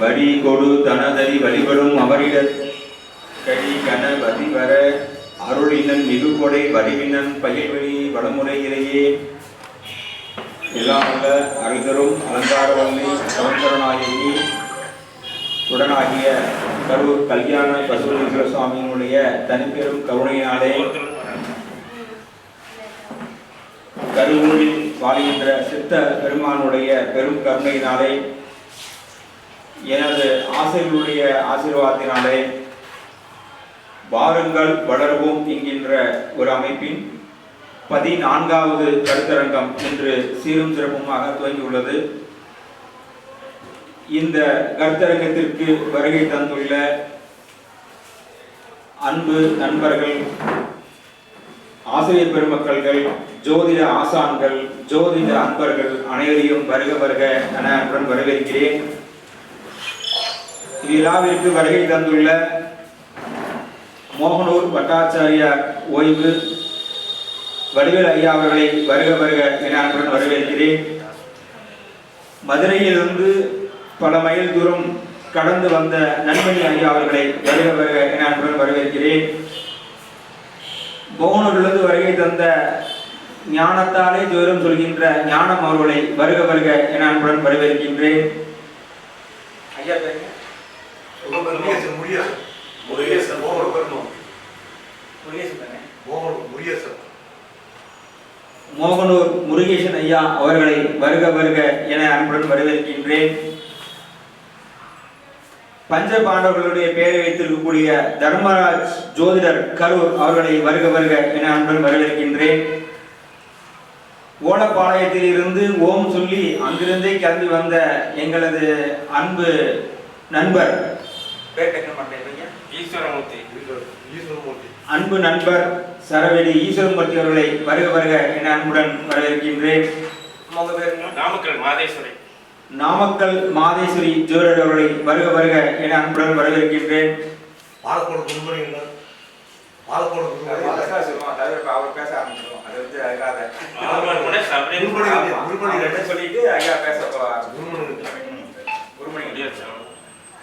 வடி கொடு தனதறி வழிபடும் அவரிட கடி கன வதிவர அருளினன் மிகு கொடை வடிவினன் பயிர்வழி வடமுறையிலேயே எல்லாம் அல்ல அருள்தரும் அலங்காரவல்லி சவந்தரநாயகி உடனாகிய கரூர் கல்யாண பசுவீஸ்வர சுவாமியினுடைய தனிப்பெரும் கருணையினாலே கருவூரில் வாழ்கின்ற சித்த பெருமானுடைய பெரும் கருணையினாலே எனது ஆசிரியருடைய ஆசீர்வாதத்தினாலே வாருங்கள் வளர்வோம் என்கின்ற ஒரு அமைப்பின் 14வது கருத்தரங்கம் என்று சீரும் சிறப்புமாக துவங்கியுள்ளது. இந்த கருத்தரங்கத்திற்கு வருகை தந்துள்ள அன்பு நண்பர்கள், ஆசிரியர் பெருமக்கள்கள், ஜோதிட ஆசான்கள், ஜோதிட அன்பர்கள் அனைவரையும் வருக வருக என அன்புடன் வரவேற்கிறேன். இவ்விழாவிற்கு வருகை தந்துள்ள மோகனூர் பட்டாச்சாரியார் ஓய்வு வடிவேல் ஐயா அவர்களை வருக வருக என அன்புடன் வரவேற்கிறேன். மதுரையிலிருந்து பல மைல் தூரம் கடந்து வந்த நன்மணி ஐயா அவர்களை வருக வருக என அன்புடன் வரவேற்கிறேன். மோகனூரிலிருந்து வருகை தந்த ஞானத்தாலே ஜோரம் சொல்கின்ற ஞானம் அவர்களை வருக வருக என அன்புடன் வரவேற்கின்றேன். ஐயா மோகனூர் முருகேசன் ஐயா அவர்களை வருக வருக என அன்புடன் வரவேற்கின்றேன். பஞ்ச பாண்டவர்களுடைய பெயரை வைத்திருக்கக்கூடிய தர்மராஜ் ஜோதிடர் கரூர் அவர்களை வருக வருக என அன்புடன் வரவேற்கின்றேன். ஓலப்பாளையத்தில் இருந்து ஓம் சொல்லி அங்கிருந்தே கிளம்பி வந்த எங்களது அன்பு நண்பர் அன்பு நண்பர் சரவெளி ஈஸ்வரமூர்த்தி அவர்களை வருக வருக என அன்புடன் வரவேற்கின்றேன். நாமக்கல் மாதேஸ்வரி ஜோதிடர் அவர்களை வருக வருக என அன்புடன் வரவேற்கின்றேன்.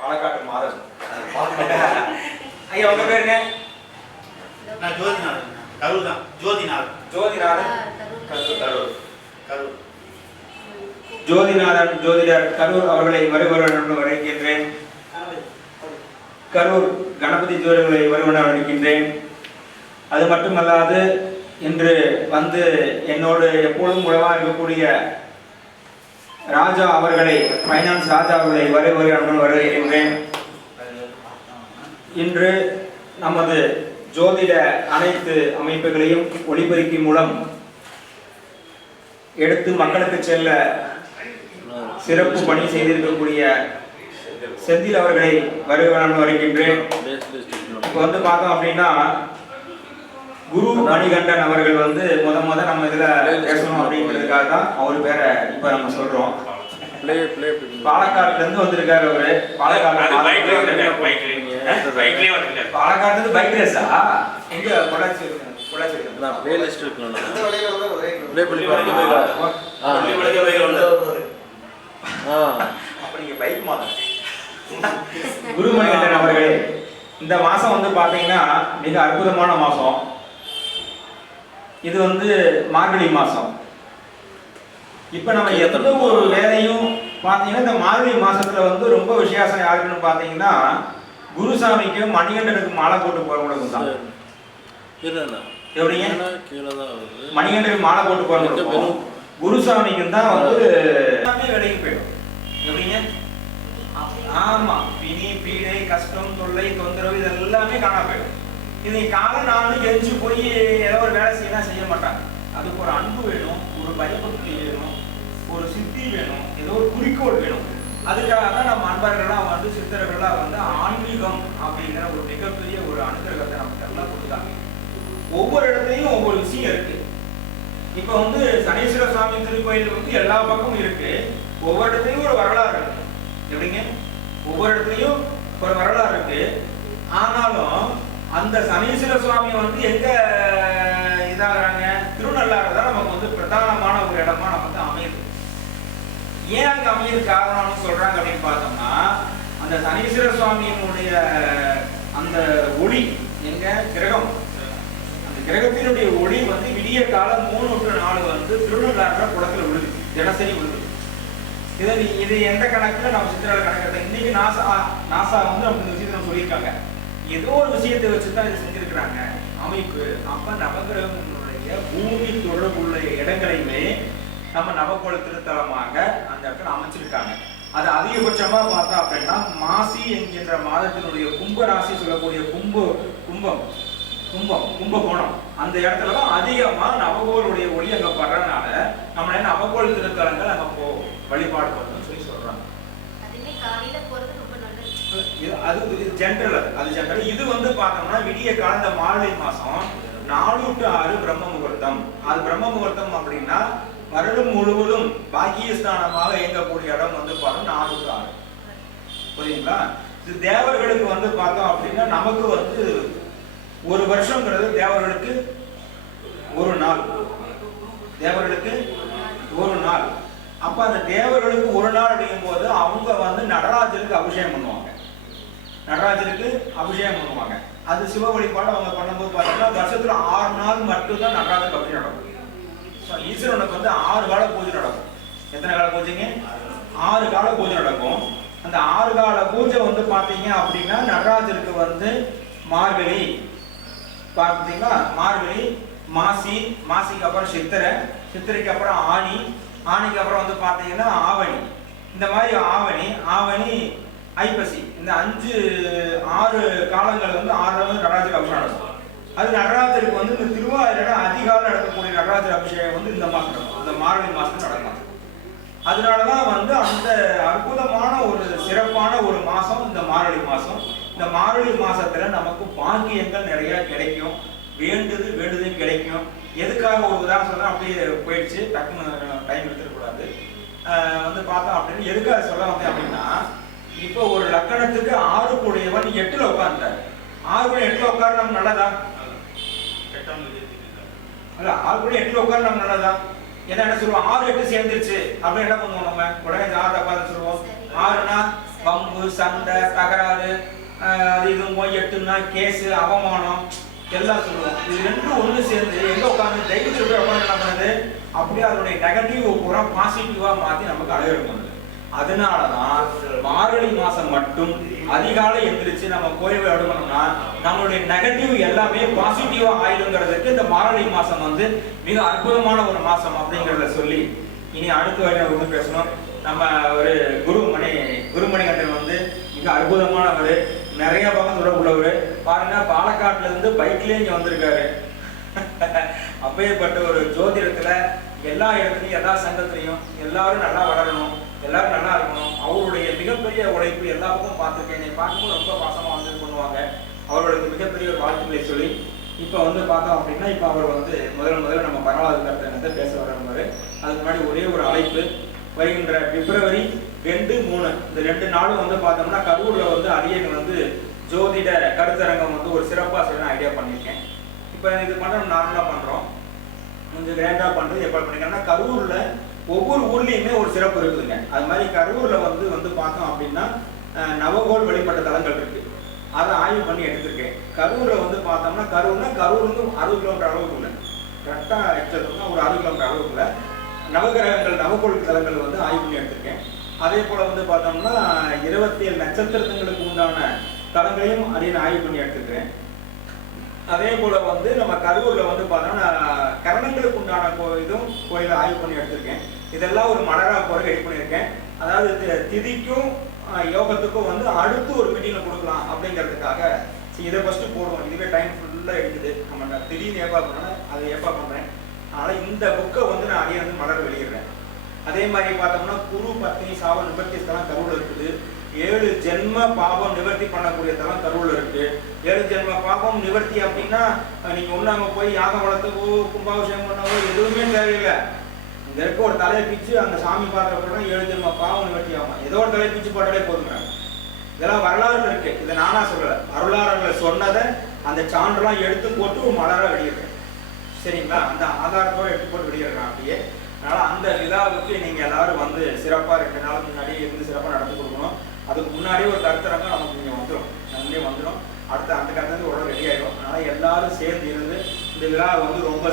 பாலக்காட்டு மாதம் ஐயா உங்க பேருங்க? நான் ஜோதிநாதன். கரூர் தான். ஜோதிநாதன். ஜோதிநாதன் ஜோதிடர் கரூர் அவர்களை வருவருடன் வரவேற்கின்றேன். கரூர் கணபதி ஜோதிடர்களை வருவருடன் வரவேற்கின்றேன். அது மட்டுமல்லாது இன்று வந்து என்னோடு எப்பொழுதும் உறவாக இருக்கக்கூடிய ராஜா அவர்களை, ஃபைனான்ஸ் ராஜா அவர்களை வருவருடன் வரவேற்கின்றேன். இன்று நமது ஜோதிட அனைத்து அமைப்புகளையும் ஒளிபெருக்கி மூலம் எடுத்து மக்களுக்கு செல்ல சிறப்பு பணி செய்திருக்கக்கூடிய செந்தில் அவர்களை வருவருடன் வருகின்றேன். இப்போ வந்து பார்த்தோம் அப்படின்னா குரு மணிகண்டன் அவர்கள் வந்து முத நம்ம இதுல பேசணும் அப்படிங்கிறதுக்காக தான் அவர் பேரை இப்ப நம்ம சொல்றோம். பாலக்காட்டுல இருந்து வந்திருக்காரு அவரு. பாலக்காட்டுல பைக் ரேஸா? எங்க பொள்ளாச்சி பைக் மாதம் குருமணிகண்டன் அவர்களே, இந்த மாசம் வந்து பாத்தீங்கன்னா மிக அற்புதமான மாசம். இது வந்து மார்கழி மாசம். இப்ப நம்ம எந்த ஒரு வேலையும் பாத்தீங்கன்னா இந்த மார்கழி மாசத்துல வந்து ரொம்ப வித்தியாசம் யாருக்குன்னு பாத்தீங்கன்னா குருசாமிக்கும் மணிகண்டனுக்கு மாலை போட்டு போறவங்களுக்கு தான். எப்படிங்க? மணிகண்டனுக்கு மாலை போட்டு போறவங்களுக்கும் குருசாமிக்கும் தான் வந்து வேலைக்கு போயிடும். எப்படிங்க? ஆமா, பிணி பீடை கஷ்டம் தொல்லை தொந்தரவு இது எல்லாமே காணா போயிடும். இன்னைக்கு காலம் நானும் எரிஞ்சு போய் ஏதோ ஒரு வேலை செய்யலாம் செய்ய மாட்டாங்க. அதுக்கு ஒரு அன்பு வேணும், ஒரு பயபக்தி வேணும், ஒரு சித்தி வேணும், ஏதோ ஒரு குறிக்கோள் வேணும். அதுக்காக தான் நம்ம அன்பர்கள்லாம் வந்து சித்தர்கள்லாம் வந்து ஆன்மீகம் அப்படிங்கிற ஒரு மிகப்பெரிய ஒரு அனுகிரகத்தை நமக்கு எல்லாம் கொடுத்தாங்க. ஒவ்வொரு இடத்துலையும் ஒவ்வொரு விஷயம் இருக்கு. இப்ப வந்து சனீஸ்வர சுவாமி திருக்கோயில் வந்து எல்லா பக்கமும் இருக்கு. ஒவ்வொரு இடத்துலையும் ஒரு வரலாறு இருக்கு. எப்படிங்க? ஒவ்வொரு இடத்துலையும் ஒரு வரலாறு இருக்கு. ஆனாலும் அந்த சனீஸ்வர சுவாமி வந்து எங்க இதாகிறாங்க? திருநள்ளாறு தான் நமக்கு வந்து பிரதானமான ஒரு இடமா நமக்கு அமையுது. ஏன் அங்க அமையது காரணம்னு சொல்றாங்க அப்படின்னு பார்த்தோம்னா, அந்த சனீஸ்வர சுவாமியினுடைய அந்த ஒளி எங்க கிரகம், அந்த கிரகத்தினுடைய ஒளி வந்து விடிய காலம் 3 to 4 வந்து திருநள்ளாறுல குளத்துல விழுது, தினசரி விழுது. இது எந்த கணக்குல நம்ம சித்திரால கணக்கு இன்னைக்கு நாசா வந்து நமக்கு இந்த விஷயத்தை சொல்லியிருக்காங்க. ஏதோ ஒரு விஷயத்தை வச்சுதான் இது செஞ்சிருக்கிறாங்க அமைப்பு. அப்ப நவகிரகங்களுடைய பூமி தொடர்புள்ள இடங்களையுமே நம்ம நவகோள திருத்தலமாக அந்த இடத்துல அமைச்சிருக்காங்க. அது அதிகபட்சமா பார்த்தா அப்படின்னா மாசி என்கின்ற மாதத்தினுடைய கும்ப ராசி சொல்லக்கூடிய கும்பகோணம் அந்த இடத்துலதான் அதிகமா நவகோளுடைய ஒளி அங்க படுறதுனால நம்ம நவகோள திருத்தலங்கள் அங்க வழிபாடு பண்ணணும்னு சொல்லி சொல்றாங்க. அது ஜென்ரல், அது ஜென்ரல். இது வந்து பார்த்தோம்னா விடிய கால மார்கழி மாசம் 4 to 6 பிரம்ம முகூர்த்தம். அது பிரம்ம முகூர்த்தம் அப்படின்னா வருடம் முழுவதும் பாக்கியஸ்தானமாக இயங்கக்கூடிய இடம் வந்து பார்த்தோம் 4 to 6. புரியுங்களா? இது தேவர்களுக்கு வந்து பார்த்தோம் அப்படின்னா நமக்கு வந்து ஒரு வருஷங்கிறது தேவர்களுக்கு ஒரு நாள், தேவர்களுக்கு ஒரு நாள். அப்ப அந்த தேவர்களுக்கு ஒரு நாள் அப்படிங்கும் போது அவங்க வந்து நடராஜருக்கு அபிஷேகம் பண்ணுவாங்க, நடராஜருக்கு அபிஷேகம் பண்ணுவாங்க. அது சிவ வழிபாடு அவங்க பண்ணும்போது பார்த்தீங்கன்னா வருஷத்துல 6 நாள் மட்டும்தான் நடராஜருக்கு அபிஷேகம் நடக்கும். ஈஸ்வரனுக்கு வந்து 6 கால பூஜை நடக்கும். எத்தனை கால பூஜைங்க? 6 கால பூஜை நடக்கும். அந்த 6 கால பூஜை வந்து பாத்தீங்க அப்படின்னா நடராஜருக்கு வந்து மார்கழி பார்த்தீங்கன்னா மார்கழி, மாசி, மாசிக்கு அப்புறம் சித்திரை, சித்திரைக்கு அப்புறம் ஆனி, ஆணிக்கு அப்புறம் வந்து பாத்தீங்கன்னா ஆவணி. இந்த மாதிரி ஆவணி ஐப்பசி, இந்த 6 காலங்கள் வந்து 6 வந்து நடராஜருக்கு அபிஷேகம் நடக்கும். அது நடராஜருக்கு வந்து இந்த திருவாதிரை அதிகாலம் நடக்கக்கூடிய நடராஜர் அபிஷேகம் வந்து இந்த மாசம் நடக்கும், இந்த மார்கழி மாசம் நடக்கும். அதனாலதான் வந்து அந்த அற்புதமான ஒரு சிறப்பான ஒரு மாசம் இந்த மார்கழி மாசம். இந்த மார்கழி மாசத்துல நமக்கு பாக்கியங்கள் நிறைய கிடைக்கும், வேண்டுது கிடைக்கும். எதுக்காக ஒரு உதாரணம் சொல்றேன், அப்படியே போயிடுச்சு, டக்குன்னு டைம் எடுத்துக்கூடாது. வந்து பார்த்தோம் அப்படின்னு எதுக்காக சொல்ல வந்தேன் அப்படின்னா, இப்போ ஒரு லக்கணத்துக்கு 6 கூடியவன் 8ல உட்கார்ந்தாரு. 6 கூட 8ல உட்காரு நம்ம நல்லதா? அல்ல, 6 கூட 8ல உட்காரு நம்ம நல்லதா? என்ன சொல்லுவோம், 6 8 சேர்ந்துருச்சு அப்படின்னு என்ன பண்ணுவோம் நம்ம உடனே 6 தப்பாத சொல்லுவோம். 6னா வம்பு, சண்டை, தகராறு, அது இதுவும். 8னா கேஸு, அவமானம் எல்லாம் சொல்லுவோம். இது ரெண்டும் ஒண்ணு சேர்ந்து எங்க உட்காந்து தைரியம் சொல்லி உட்காந்து என்ன பண்ணுது, அப்படியே அதனுடைய நெகட்டிவ் பூரா பாசிட்டிவா மாத்தி நமக்கு அழகு பண்ணுது. அதனாலதான் மார்கழி மாசம் மட்டும் அதிகாலை எந்திரிச்சு நம்ம கோயிலை எடுக்கணும்னா நம்மளுடைய நெகட்டிவ் எல்லாமே பாசிட்டிவா ஆயிடுங்கிறதுக்கு இந்த மார்கழி மாசம் வந்து மிக அற்புதமான ஒரு மாசம் அப்படிங்கிறத சொல்லி இனி அடுத்த வரை வந்து பேசணும். நம்ம ஒரு குருமணிகண்டன் வந்து மிக அற்புதமானவர், நிறைய பக்கம் தொடர்புள்ளவர். பாருங்க, பாலக்காட்டுல இருந்து பைக்லயே இங்க வந்திருக்காரு. அப்பேற்பட்ட ஒரு ஜோதிடத்துல எல்லா இடத்துலையும் எல்லா சங்கத்திலையும் எல்லாரும் நல்லா வளரணும், எல்லாரும் நல்லா இருக்கணும். அவருடைய மிகப்பெரிய உழைப்பு எல்லா பக்கம் பார்த்துருக்கேன். என்னை பார்க்கும்போது ரொம்ப பாசமா வந்து பண்ணுவாங்க. அவர்களுக்கு மிகப்பெரிய ஒரு வாழ்த்துக்களை சொல்லி இப்போ வந்து பார்த்தோம் அப்படின்னா, இப்போ அவர் வந்து முதல்ல நம்ம பரவாயில்ல கருத்தை பேச வரணுவாரு. அதுக்கு முன்னாடி ஒரே ஒரு அழைப்பு. வருகின்ற பிப்ரவரி 2, 3 இந்த 2 நாளும் வந்து பார்த்தோம்னா கரூர்ல வந்து அரியன் வந்து ஜோதிட கருத்தரங்கம் வந்து ஒரு சிறப்பாக செய்யணும் ஐடியா பண்ணியிருக்கேன். இப்போ இது பண்ணுறோம், நார்மலாக பண்ணுறோம், கொஞ்சம் கிராண்டா பண்ணுறது எப்போ பண்ணிக்கிறோம்னா கரூர்ல ஒவ்வொரு ஊர்லேயுமே ஒரு சிறப்பு இருக்குதுங்க. அது மாதிரி கரூர்ல வந்து பார்த்தோம் அப்படின்னா நவகோள் வழிபட்ட தலங்கள் இருக்கு. அதை ஆய்வு பண்ணி எடுத்திருக்கேன். கரூர்ல வந்து பார்த்தோம்னா கரூர் வந்து 60 கிலோமீட்டர் அளவுக்குள்ள, கரெக்டாக எடுத்துருக்கோம்னா ஒரு 60 கிலோமீட்டர் அளவுக்குள்ள நவகிரகங்கள் நவகோள் தலங்கள் வந்து ஆய்வு பண்ணி எடுத்திருக்கேன். அதே போல வந்து பார்த்தோம்னா 27 நட்சத்திரங்களுக்கு உண்டான தலங்களையும் அதையும் ஆய்வு பண்ணி எடுத்துக்கிறேன். அதே போல வந்து நம்ம கரூர்ல வந்து பார்த்தோம்னா கரணங்களுக்கு உண்டான இதுவும் கோயிலை ஆய்வு பண்ணி எடுத்திருக்கேன். இதெல்லாம் ஒரு மலரா போற ரெடி பண்ணியிருக்கேன். அதாவது திதிக்கும் யோகத்துக்கும் வந்து அடுத்து ஒரு மீட்டிங்ல கொடுக்கலாம் அப்படிங்கிறதுக்காக இதை ஃபர்ஸ்ட் போடுவோம். இதுவே டைம் ஃபுல்லா எடுக்குது. நம்ம திடீர்னு ஏப்பா பண்ணணும், அதை ஏப்பா பண்றேன். அதனால இந்த புக்கை வந்து நான் அடியே வந்து மலர் வெளியிடுறேன். அதே மாதிரி பார்த்தோம்னா குரு பத்னி சாப நிவர்த்தி ஸ்தலம் கரூர்ல இருக்குது. 7 ஜென்ம பாபம் நிவர்த்தி பண்ணக்கூடிய தலம் கரூர்ல இருக்கு. 7 ஜென்ம பாபம் நிவர்த்தி அப்படின்னா நீங்க ஒண்ணு அங்க போய் யாகம் வளர்த்தவோ கும்பாபிஷேகம் பண்ணவோ எதுவுமே தேவையில்லை. இங்க இருக்க ஒரு தலையை பிச்சு அந்த சாமி பார்க்கறப்ப 7 ஜென்ம பாவம் நிவர்த்தி ஆகும். ஏதோ ஒரு தலையை பிச்சு போட்டாலே போதுங்க. இதெல்லாம் வரலாறு இருக்கு, இதை நானா சொல்லல, வரலாறுகள் சொன்னதை அந்த சான்றெல்லாம் எடுத்து போட்டு மலரா வெளியிடுறேன். சரிங்களா? அந்த ஆதாரத்தோட எடுத்து போட்டு வெளியிடுறேன் அப்படியே. அதனால அந்த விழாவுக்கு நீங்க எல்லாரும் வந்து சிறப்பா 2 நாளுக்கு முன்னாடியே இருந்து சிறப்பா நடத்தி கொடுக்கணும். அதுக்கு முன்னாடி முன்னாடி ஒரு கருத்தரங்கம் நமக்கு இங்கே வந்துடும், நன்றி வந்துடும். அடுத்து அந்த கருத்து உடனே ரெடி ஆகிடும். அதனால் எல்லாரும் சேர்ந்து இருந்து இந்த விழா வந்து ரொம்ப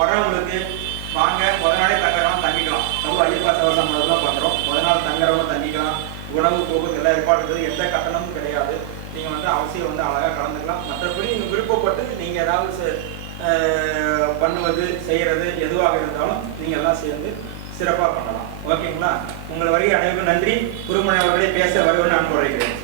வரவங்களுக்கு வாங்க, முதல் நாளே தங்குறவங்க தங்கிக்கலாம். நம்ம ஐயப்பா சவசம் பண்ணுறோம். முதல் நாள் தங்குறவங்க தங்கிக்கலாம். உணவு போக்குவரத்து எல்லாம் ஏற்பாடு இருக்குது, எந்த கட்டணமும் கிடையாது. நீங்கள் வந்து அவசியம் வந்து அழகாக கலந்துக்கலாம். மற்றபடி நீங்கள் விருப்பப்பட்டு நீங்கள் ஏதாவது பண்ணுவது செய்கிறது எதுவாக இருந்தாலும் நீங்கள் எல்லாம் சேர்ந்து சிறப்பாக பண்ணலாம். ஓகேங்களா? உங்கள் வருகை அனைவருக்கும் நன்றி. குருமணி அவர்களே பேச வருவேன் நான் குறைக்கிறேன்.